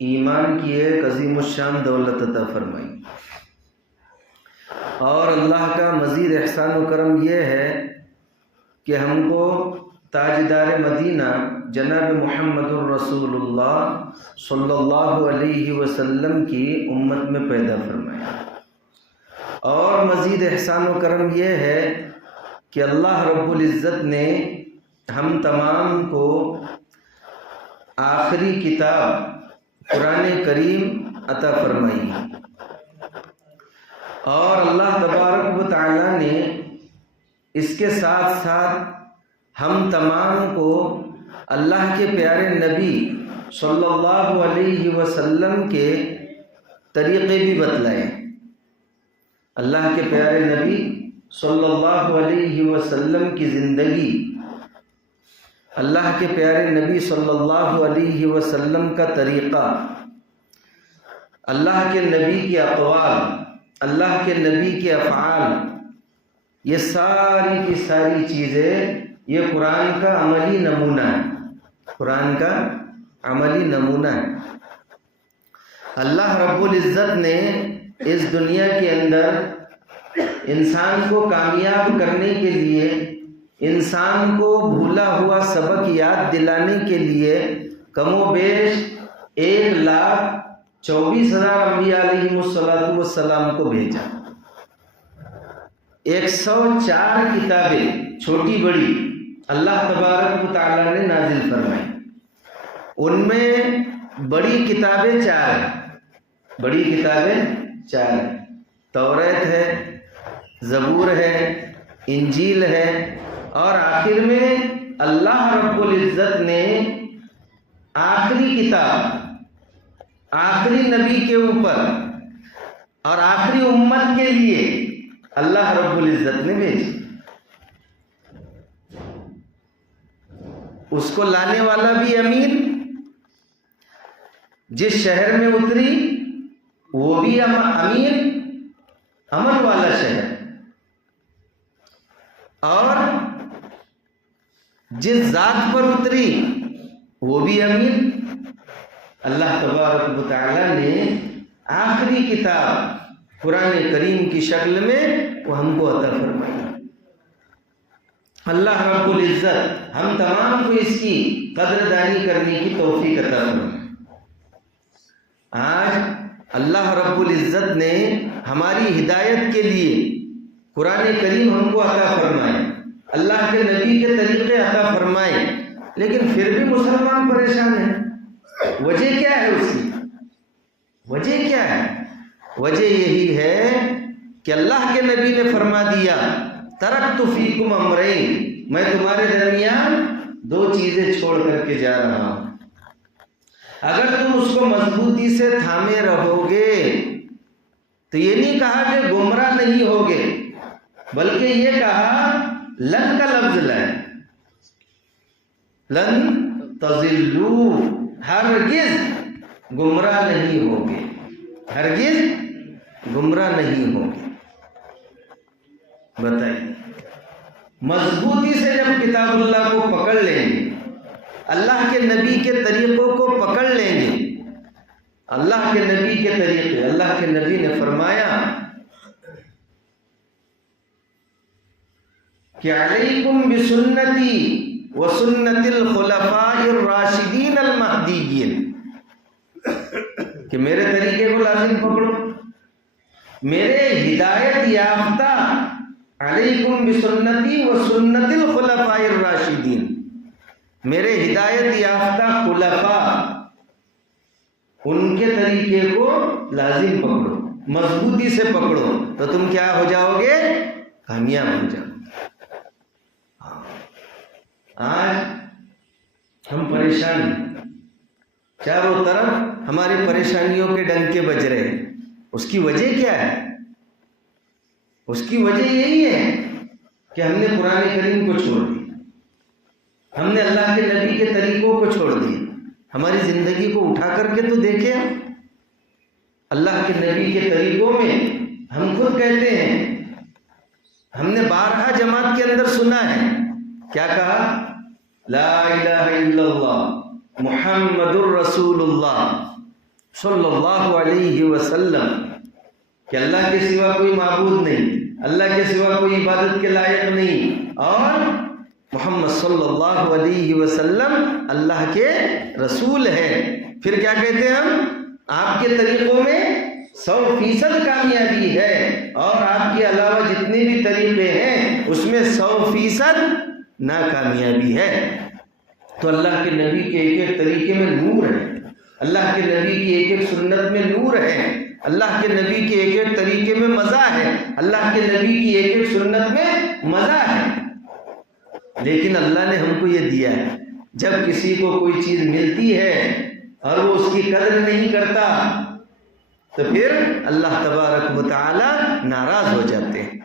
ایمان کی ایک عظیم الشان دولت عطا فرمائی، اور اللہ کا مزید احسان و کرم یہ ہے کہ ہم کو تاجدار مدینہ جناب محمد الرسول اللہ صلی اللہ علیہ وسلم کی امت میں پیدا فرمایا۔ اور مزید احسان و کرم یہ ہے کہ اللہ رب العزت نے ہم تمام کو آخری کتاب قرآن کریم عطا فرمائی، اور اللہ تبارک و تعالیٰ نے اس کے ساتھ ساتھ ہم تمام کو اللہ کے پیارے نبی صلی اللہ علیہ وسلم کے طریقے بھی بتلائے۔ اللہ کے پیارے نبی صلی اللہ علیہ وسلم کی زندگی، اللہ کے پیارے نبی صلی اللہ علیہ وسلم کا طریقہ، اللہ کے نبی کے اقوال، اللہ کے نبی کے افعال، یہ ساری کی ساری چیزیں یہ قرآن کا عملی نمونہ ہے، قرآن کا عملی نمونہ ہے۔ اللہ رب العزت نے اس دنیا کے اندر انسان کو کامیاب کرنے کے لیے، انسان کو بھولا ہوا سبق یاد دلانے کے لیے کم و بیش 1,24,000 انبیاء علیہم السلام کو بھیجا۔ 104 کتابیں چھوٹی بڑی اللہ تبارک و تعالیٰ نے نازل فرمائی۔ ان میں بڑی کتابیں 4 ہیں، بڑی کتابیں 4 ہیں۔ توریت ہے، زبور ہے، انجیل ہے، اور آخر میں اللہ رب العزت نے آخری کتاب آخری نبی کے اوپر اور آخری امت کے لیے اللہ رب العزت نے بھیجی۔ اس کو لانے والا بھی امین، جس شہر میں اتری وہ بھی امین، امن والا شہر، اور جس ذات پر اتری وہ بھی امین۔ اللہ تبارک و تعالیٰ نے آخری کتاب قرآن کریم کی شکل میں وہ ہم کو عطا فرمائی۔ اللہ رب العزت ہم تمام کو اس کی قدردانی کرنے کی توفیق عطا فرمائے۔ آج اللہ رب العزت نے ہماری ہدایت کے لیے قرآن کریم ہم کو عطا فرمائے، اللہ کے نبی کے طریقے عطا فرمائے، لیکن پھر بھی مسلمان پریشان ہیں۔ وجہ کیا ہے اس کی؟ وجہ کیا ہے؟ وجہ یہی ہے کہ اللہ کے نبی نے فرما دیا، ترکت فیکم امرین، میں تمہارے درمیان 2 چیزیں چھوڑ کر کے جا رہا ہوں، اگر تم اس کو مضبوطی سے تھامے رہو گے تو یہ نہیں کہا کہ گمراہ نہیں ہوگے، بلکہ یہ کہا لن کا لفظ لائے، لن تضلوا، ہرگز گمراہ نہیں ہوگے، ہرگز گمراہ نہیں ہوگے۔ بتائیے، مضبوطی سے جب کتاب اللہ کو پکڑ لیں گے، اللہ کے نبی کے طریقوں کو پکڑ لیں گے، اللہ کے نبی کے طریقے، اللہ کے نبی نے فرمایا کہ علیکم بسنتی وسنت الخلفاء الراشدین المہدیین، کہ میرے طریقے کو لازم پکڑو، میرے ہدایت یافتہ، علیکم بسنتی وسنت الخلفاء الراشدین، میرے ہدایت یافتہ خلفاء، ان کے طریقے کو لازم پکڑو، مضبوطی سے پکڑو، تو تم کیا ہو جاؤ گے؟ کامیاب ہو جاؤ گے۔ آج ہم پریشان ہیں، چاروں طرف ہماری پریشانیوں کے ڈنکے بج رہے ہیں۔ اس کی وجہ کیا ہے؟ اس کی وجہ یہی ہے کہ ہم نے قرآن کریم کو چھوڑ دیا، ہم نے اللہ کے نبی کے طریقوں کو چھوڑ دیا۔ ہماری زندگی کو اٹھا کر کے تو دیکھیں، اللہ کے نبی کے طریقوں میں ہم خود کہتے ہیں، ہم نے بارہا جماعت کے اندر سنا ہے، کیا کہا؟ لا الہ الا اللہ محمد الرسول اللہ، صلی اللہ علیہ وسلم کہ اللہ کے سوا کوئی معبود نہیں، اللہ کے سوا کوئی عبادت کے لائق نہیں، اور محمد صلی اللہ علیہ وسلم اللہ کے رسول ہیں۔ پھر کیا کہتے ہیں ہم؟ آپ کے طریقوں میں 100% کامیابی ہے، اور آپ کے علاوہ جتنے بھی طریقے ہیں اس میں 100% ناکامیابی ہے۔ تو اللہ کے نبی کے ایک ایک طریقے میں نور ہے، اللہ کے نبی کی ایک ایک سنت میں نور ہے، اللہ کے نبی کے ایک ایک طریقے میں مزہ ہے، اللہ کے نبی کی ایک ایک سنت میں مزہ ہے۔ لیکن اللہ نے ہم کو یہ دیا ہے، جب کسی کو کوئی چیز ملتی ہے اور وہ اس کی قدر نہیں کرتا تو پھر اللہ تبارک و تعالی ناراض ہو جاتے ہیں۔